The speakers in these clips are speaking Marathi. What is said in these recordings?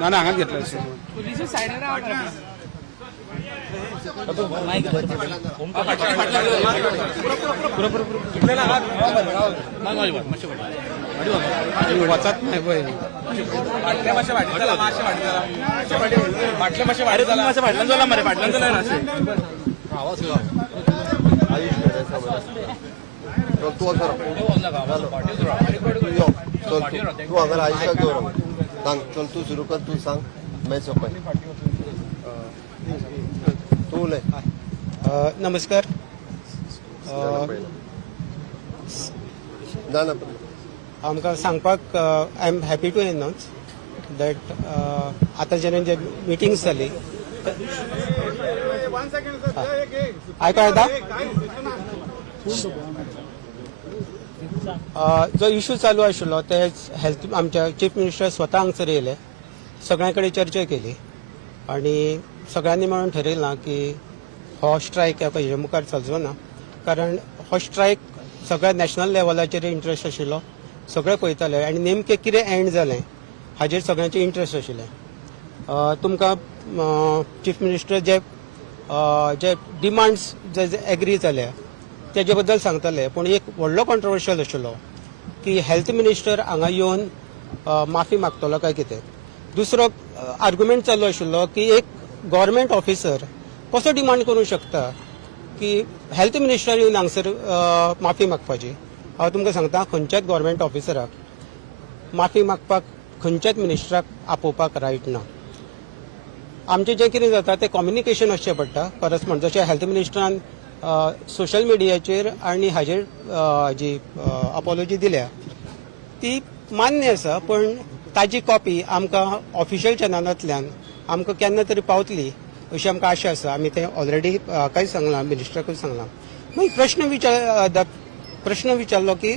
ना हांगाच घेतलं वचत नाही पळय फाटल्या मातशें फाटल्यान जाला मरे फाटल्यान जाला आवाज तू हांगा आयुष्याक दवर सांग चल तू सुरू कर तू सांग मागीर सोंपय तू उलय नमस्कार ना आमकां सांगपाक I am happy to announce that आतां जे मिटिंग्स जाली आयको येता जो इश्यू चालू आशिल्लो ते हेल्थ आमच्या चीफ मिनिस्टर स्वता हांगसर येयले सगळ्यां कडेन चर्चा केली आनी सगळ्यांनी मेळून ठरयलां की हो स्ट्रायक हेजे मुखार चलचो ना कारण हो स्ट्रायक सगळ्या नॅशनल लेवलाचेर इंट्रस्ट आशिल्लो सगळे पळयताले आनी नेमकें कितें एंड जालें हाजेर सगळ्यांचे इंट्रस्ट आशिल्लें तुमकां चीफ मिनिस्टर जे डिमांड्स जे एग्री जाले तेजे बद्दल सांगताले पूण एक व्हडलो कॉन्ट्रोवर्शियल आशिल्लो की हेल्थ मिनिस्टर हांगा येवन माफी मागतलो काय कितें दुसरो आर्ग्युमेंट चालू आशिल्लो की एक गव्हर्मेंट ऑफिसर कसो डिमांड करूंक शकता की हेल्थ मिनिस्टर येवन हांगसर माफी मागपाची हांव तुमकां सांगता खंयच्याच गव्हर्मेंट ऑफिसराक माफी मागपाक खंयच्याच मिनिस्टराक आपोवपाक रायट ना आमचें जें कितें जाता तें कम्युनिकेशन आसचें पडटा परस्पर जशें हेल्थ मिनिस्टरान सोशल मिडियाचेर आनी हाजेर जी अपॉलॉजी दिल्या ती मान्य आसा पण ताजी कॉपी आमकां ऑफिशियल चॅनलांतल्यान आमकां केन्ना तरी पावतली अशी आमकां आशा आसा आमी तें ऑलरेडी कांय सांगलां मिनिस्टराकूय सांगलां मागीर प्रश्न विचारलो की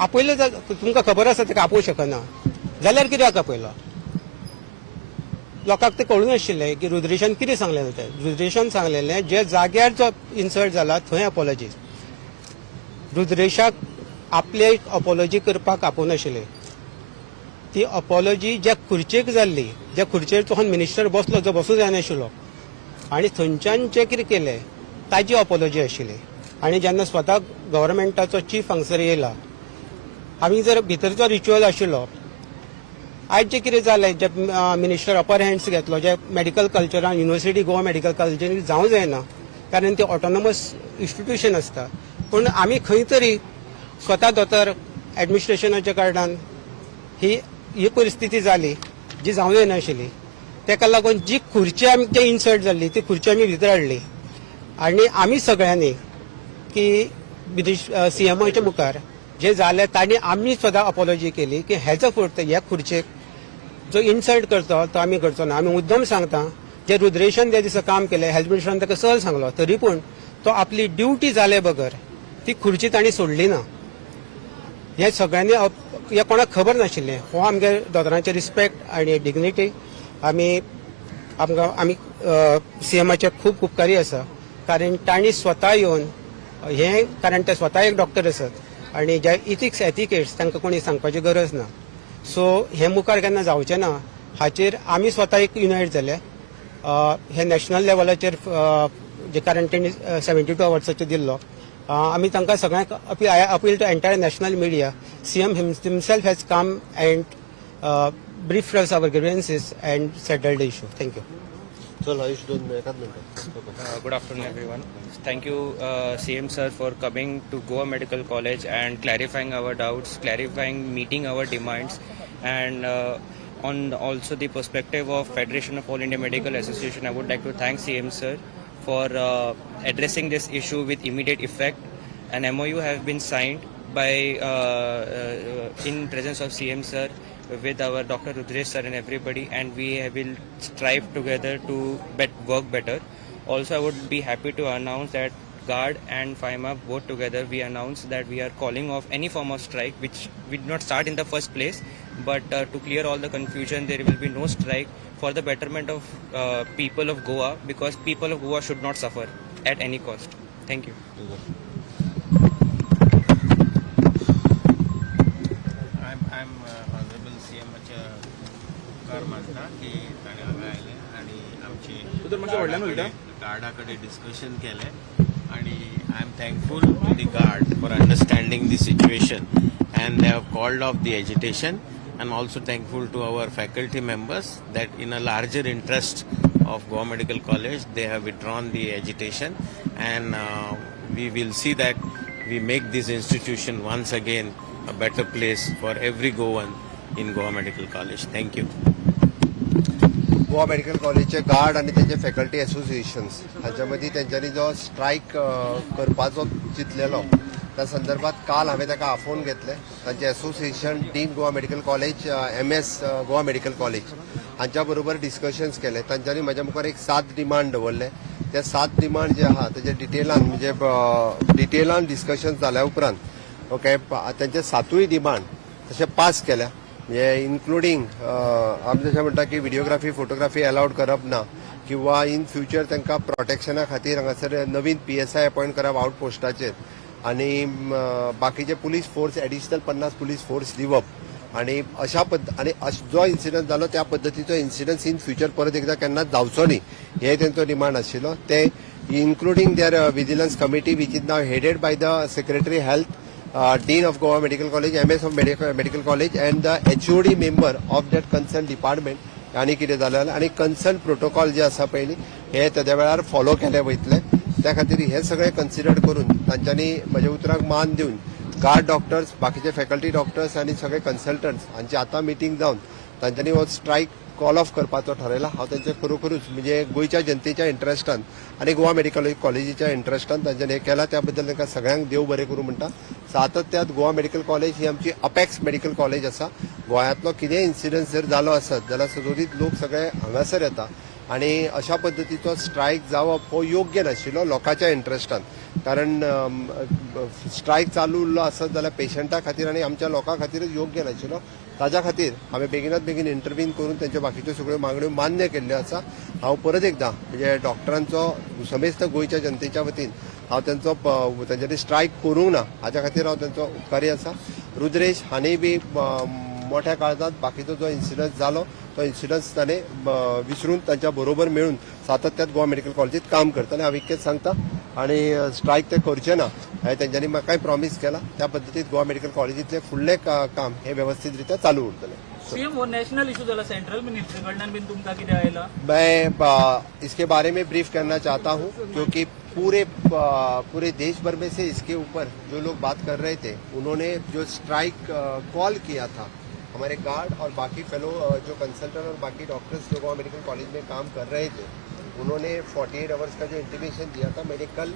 आपयलो तुमकां खबर आसा ताका आपोवंक शकना जाल्यार कित्याक आपयलो लोकांक ते कळून आशिल्लें की रुद्रेशान कितें सांगलेलें तें रुद्रेशान सांगलेलें जे जाग्यार जो इन्सल्ट जाला थंय अपॉलॉजी रुद्रेशाक आपले अपॉलॉजी करपाक आपोवनाशिल्ले ती अपॉलॉजी ज्या खुर्चेक जाल्ली ज्या खुर्चेर तो मिनिस्टर बसलो जो बसूं जायनाशिल्लो आनी थंयच्यान जें कितें केलें ताजी अपॉलॉजी आशिल्ली आनी जेन्ना स्वता गव्हर्मेंटाचो चीफ हांगसर येयला आमी जर भितरचो रिच्युअल आशिल्लो आयज जें कितें जालें जे मिनिस्टर अपर हँड्स घेतलो जे मेडिकल कल्चरान युनिव्हर्सिटी गोवा मेडिकल कल्चर जावंक जायना कारण ती ऑटोनॉमस इन्स्टिट्यूशन आसता पूण आमी खंय तरी स्वता दोतोर एडमिनिस्ट्रेशनाच्या कारणान ही परिस्थिती जाली जी जावंक जायनाशिल्ली तेका लागून जी खुर्ची आमची इन्सल्ट जाल्ली ती खुर्ची आमी भितर हाडली आनी आमी सगळ्यांनी की सीएमओच्या मुखार जे जालें तांणी आमी स्वता अपॉलॉजी केली की हेजो फुडें ह्या खुर्चेक जो इन्सल्ट करतो तो आमी करचो ना आमी मुद्दम सांगता जे रुद्रेशान त्या दिसा काम केलें हेल्थ मिनिस्टरान ताका सहज सांगलो तरी पूण तो आपली ड्युटी जाले बगर ती खुर्ची तांणी सोडली ना हे सगळ्यांनी हे कोणाक खबर नाशिल्लें हो आमगे दोतोरांचे रिस्पेक्ट आनी डिग्निटी आमी सीएमाचे खूब उपकारी आसा कारण तांणी स्वता येवन हे कारण ते स्वता एक डॉक्टर आसात आनी जे इथिक्स एथिकेट्स तांकां कोणी सांगपाची गरज ना सो हे मुखार केन्ना जावचें ना हाचेर आमी स्वता एक युनायट जाले हे नॅशनल लेवलाचेर जे कारण तेणी 72 आवर्साचो दिल्लो आमी तांकां सगळ्यांक appeal to entire national media CM himself has come and briefed us our grievances and settled the issue. Thank you. चल आयुष 2 मिनिटात Good afternoon, everyone. Thank you, CM sir, for coming to Goa Medical College and clarifying our doubts, meeting our demands, and on also the perspective of Federation of All India Medical Association, I would like to thank CM sir for addressing this issue with immediate effect. An MOU has been signed by in presence of CM sir with our Dr. Rudresh sir and everybody, and we will strive together to work better. Also, I would be happy to announce that GARD and FIMA both together, we announced that we are calling off any form of strike, which we did not start in the first place, but to clear all the confusion, there will be no strike for the betterment of people of Goa, because people of Goa should not suffer at any cost. Thank you. सराकडे डिस्कशन केलंय आणि I am thankful to the GARD for understanding the situation and they have called off the agitation and also thankful to our faculty members that in a larger interest of Goa Medical College they have withdrawn the agitation and we will see that we make this institution once again a better place for every Goan in Goa Medical College. Thank you. Goa medical कॉलेजचे गार्ड आणि त्यांचे फॅकल्टी असोसिएशन्स हाच्यामध्ये त्यांच्यानी जो स्ट्रायक करपाचो चिंतलेलो त्या संदर्भात काल हांवें ताका आफोवन घेतले. तांचे association dean Goa medical college MS Goa medical college हांच्या बरोबर डिस्कशन्स केले. तांच्यांनी म्हाज्या मुखार एक 7 डिमांड दवरले. ते 7 डिमांड जे आहा तेजे डिटेलान डिस्कशन जाल्या उपरांत ओके त्यांचे 7य डिमांड तशे पास केल्या. म्हणजे इन्क्लुडींग आमी जशें म्हणटा की व्हिडिओग्राफी फोटोग्राफी अलाउड करप ना किंवा इन फ्युचर तांकां प्रोटेक्शना खातीर हांगासर नवीन PSI अपॉयंट करप आउटपोस्टाचेर आणि बाकीचे police force additional 50 police force दिवप आणि अशा आणि जो इन्सिडंट जालो त्या पद्दतीचो इन्सिडन्स इन फ्युचर परत एकदा केन्ना जावचो न्ही हे तेंचो डिमांड आशिल्लो. ते including their vigilance committee which is now headed by the secretary health Dean of Goa Medical College, MS of Medical College and the HOD member of that concerned department आणि कितें जालें आनी कन्सर्न प्रोटोकॉल जे आसा पयलीं हे तेद्या वेळार फॉलो केले वयतले. त्या खातीर हे सगळे कन्सिडर करून तांच्यांनी म्हज्या उतराक मान दिवन गार्ड डॉक्टर्स बाकीचे फॅकल्टी डॉक्टर्स आनी सगळे कन्सल्टंट्स हांची आतां मिटींग जावन तांच्यांनी हो स्ट्रायक कॉल ऑफ करपाचो थारायला. हांव तांचे खरोखरूच म्हणजे गोंयच्या जनतेच्या इंट्रस्टान आनी गोवा मेडिकल कॉलेजीच्या इंट्रस्टान तांच्यांनी हे केला. त्या बद्दल तांकां सगळ्यांक देव बरें करूं म्हणटा. सातत्यात गोवा मेडिकल कॉलेज ही आमची अपेक्स मेडिकल कॉलेज आसा. गोंयांतलो कितेंय इन्सिडन्स जर जालो आसत जाल्यार सदोदीत लोक सगळे हांगासर येता आणि अशा पद्दतीचो स्ट्रायक जावप हो योग्य नाशिल्लो लोकांच्या इंट्रस्टान. कारण स्ट्रायक चालू उरलो आसत जाल्यार पेशंटा खातीर आनी आमच्या लोकां खातीरच योग्य नाशिल्लो. ताज्या खातीर हांवें बेगिनात बेगीन इंटरव्हीन करून तांच्यो बाकीच्यो सगळ्यो मागण्यो मान्य केल्ल्यो आसा. हांव परत एकदां म्हणजे डॉक्टरांचो समेस्त गोंयच्या जनतेच्या वतीन हांव तांच्यांनी स्ट्रायक करूंक ना हाच्या खातीर हांव तांचो उपकारी आसा. रुद्रेश हांणी बी मोठ्या काळजांत बाकीचो जो इन्सिडन्स जालो तो इन्सिडन्स ताणें विसरून तांच्या बरोबर मेळून सातत्यात गोवा मेडिकल कॉलेजीत काम करताले. हांव इतकेंच सांगता आणि स्ट्रायक ते करचे ना हे तेंच्यांनी म्हाकाय प्रॉमिस केला. त्या पद्दतीत गोवा मेडिकल कॉलेजीतले फुडलें काम हे व्यवस्थित रित्या चालू उरतलें. सीएम वो नेशनल इशू जाला सेंट्रल मिनिस्ट्री कडल्यान बीन तुमकां कितें आयला? मैं इसके बारे में ब्रीफ करना चाहता हूं क्योंकि पूरे देश भर में से इसके ऊपर जो लोग बात कर रहे थे उन्होंने जो स्ट्राइक कॉल किया था हमारे गार्ड और बाकी फेलो जो कंसल्टेंट और बाकी डॉक्टर्स जो गोवा मेडिकल कॉलेज में काम कर रहे थे उन्होंने 48 आवर्स का जो इंटीमेशन दिया था. मैंने कल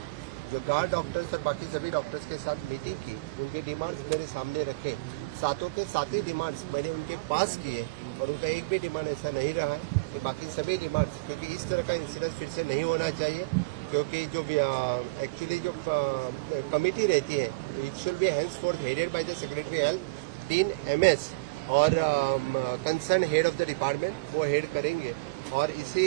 जो गार्ड डॉक्टर्स और बाकी सभी डॉक्टर्स के साथ मीटिंग की उनके डिमांड्स मेरे सामने रखे. सातों के 7 ही डिमांड्स मैंने उनके पास किए और उनका एक भी डिमांड ऐसा नहीं रहा है कि बाकी सभी डिमांड्स क्योंकि इस तरह का इंसिडेंस फिर से नहीं होना चाहिए. क्योंकि जो एक्चुअली जो कमिटी रहती है it should be henceforth headed by the secretary health dean MS और concern head of the department वो हेड करेंगे और इसी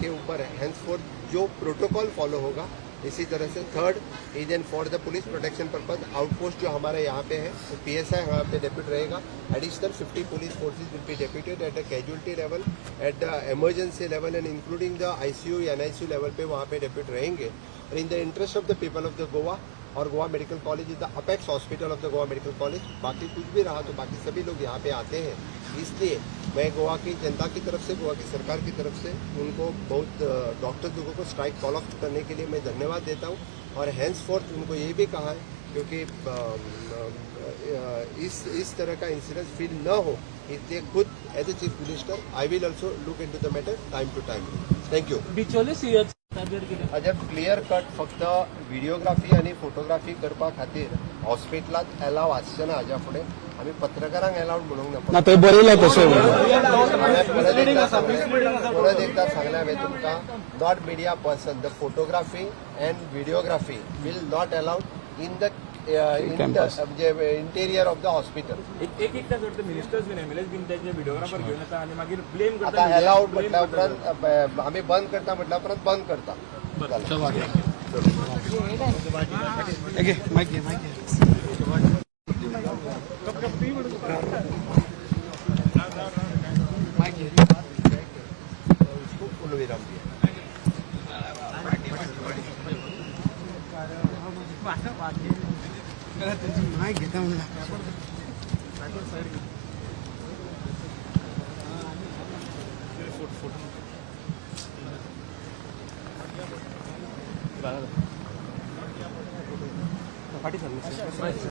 के ऊपर हैंसफोर्थ जो प्रोटोकॉल फॉलो होगा इसी तरह से. Third is an for the police protection purpose outpost जो हमारे यहाँ पे है तो PSI यहाँ पे डेप्यूट रहेगा. Additional 50 police forces will be deputed at the casualty level at the emergency level and including the ICU NICU level पे वहाँ पे डेप्यूट रहेंगे. और in the interest of the people of the Goa और Goa medical college is the apex hospital of the Goa medical college. बाकी कुछ भी रहा तो बाकी सभी लोग यहाँ पे आते हैं. इसलिए मैं गोवा की जनता की तरफ से गोवा की सरकार की तरफ से उनको बहुत डॉक्टर लोगों को स्ट्राइक कॉल ऑफ करने के लिए मैं धन्यवाद देता हूँ. और हैंसफोर्थ उनको ये भी कहा है क्योंकि इस तरह का इंसिडेंस फिर न हो इसलिए खुद as a chief minister I will also look into the matter time to time. Thank you. Bicholim CH हाजेर क्लियर कट फक्त व्हिडिओग्राफी आणि फोटोग्राफी करपा खातीर हॉस्पिटलांत अलाव आसचें ना. हाज्या फुडें आमी पत्रकारांक अलाउड म्हणूंक ना. ते बरयलें तशें परत एकदा सांगलें हांवें तुमकां not media person the photography and videography will not allowed in the interior of the hospital. एकदा जर ते मिनिस्टर्स बीन MLAs बीन त्याचे व्हिडिओग्राफर घेवन येता आनी मागीर ब्लेम करता. आता अलाउड म्हटल्या उपरांत आमी बंद करता म्हटल्या उपरांत बंद करता. घेता म्हणून पाठी